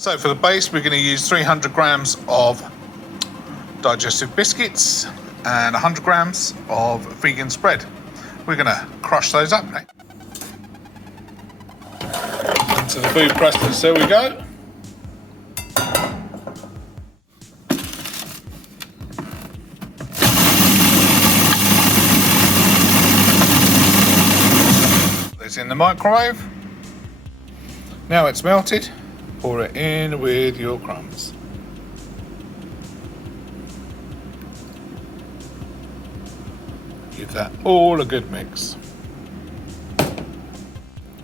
So for the base, we're going to use 300 grams of digestive biscuits and 100 grams of vegan spread. We're going to crush those up now. Into the food processor, there we go. It's in the microwave. Now it's melted, pour it in with your crumbs. Give that all a good mix.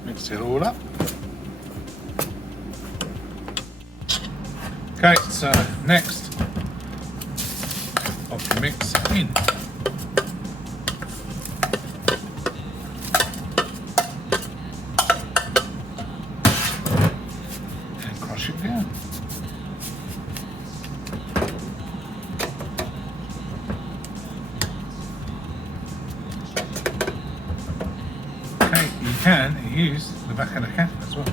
Mix it all up. Okay, so next, pop the mix in. And crush it down. Okay, you can use the back of the can as well.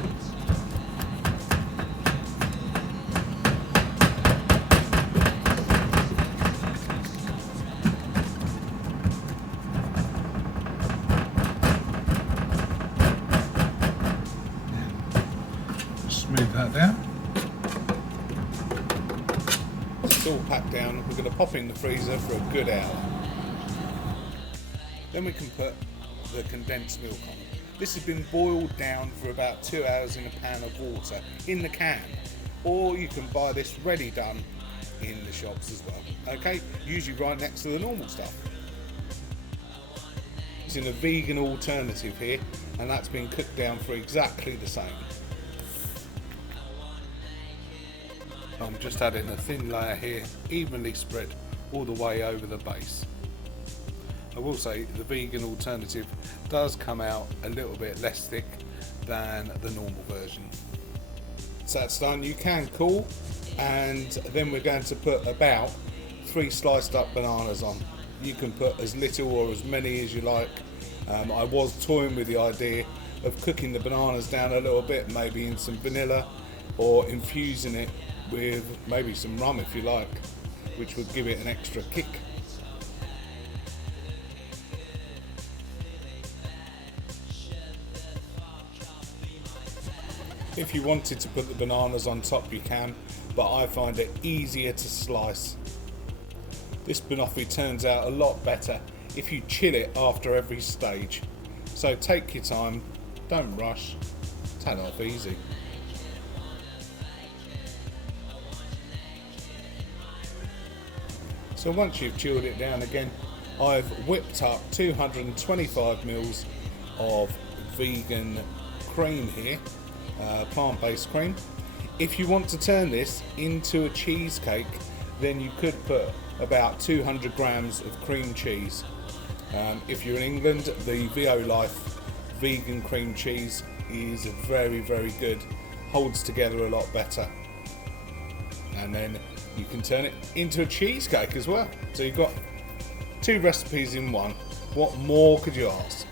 Smooth that down. It's all packed down. We're going to pop in the freezer for a good hour. Then we can put the condensed milk on. This has been boiled down for about 2 hours in a pan of water in the can, or you can buy this ready done in the shops as well. Okay, usually right next to the normal stuff. It's in a vegan alternative here, and that's been cooked down for exactly the same. I'm just adding a thin layer here, evenly spread all the way over the base. I will say the vegan alternative does come out a little bit less thick than the normal version. So that's done. You can cool, and then we're going to put about 3 sliced up bananas on. You can put as little or as many as you like. I was toying with the idea of cooking the bananas down a little bit, maybe in some vanilla, or infusing it with maybe some rum if you like, which would give it an extra kick. If you wanted to put the bananas on top, you can, but I find it easier to slice. This banoffee turns out a lot better if you chill it after every stage. So take your time, don't rush, take it off easy. So once you've chilled it down again, I've whipped up 225 mils of vegan cream here, plant-based cream. If you want to turn this into a cheesecake, then you could put about 200 grams of cream cheese. If you're in England, the VO Life vegan cream cheese is very, very good, holds together a lot better. And then you can turn it into a cheesecake as well. So you've got 2 recipes in one. What more could you ask?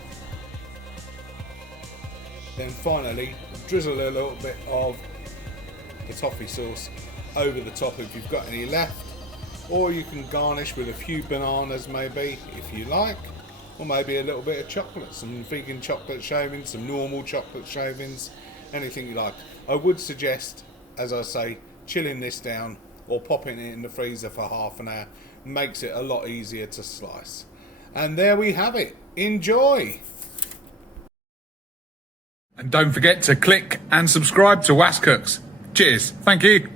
Then finally, drizzle a little bit of the toffee sauce over the top if you've got any left, or you can garnish with a few bananas maybe if you like, or maybe a little bit of chocolate, some vegan chocolate shavings, some normal chocolate shavings, anything you like. I would suggest, as I say, chilling this down or popping it in the freezer for half an hour makes it a lot easier to slice. And there we have it. Enjoy! And don't forget to click and subscribe to Was Cooks. Cheers. Thank you.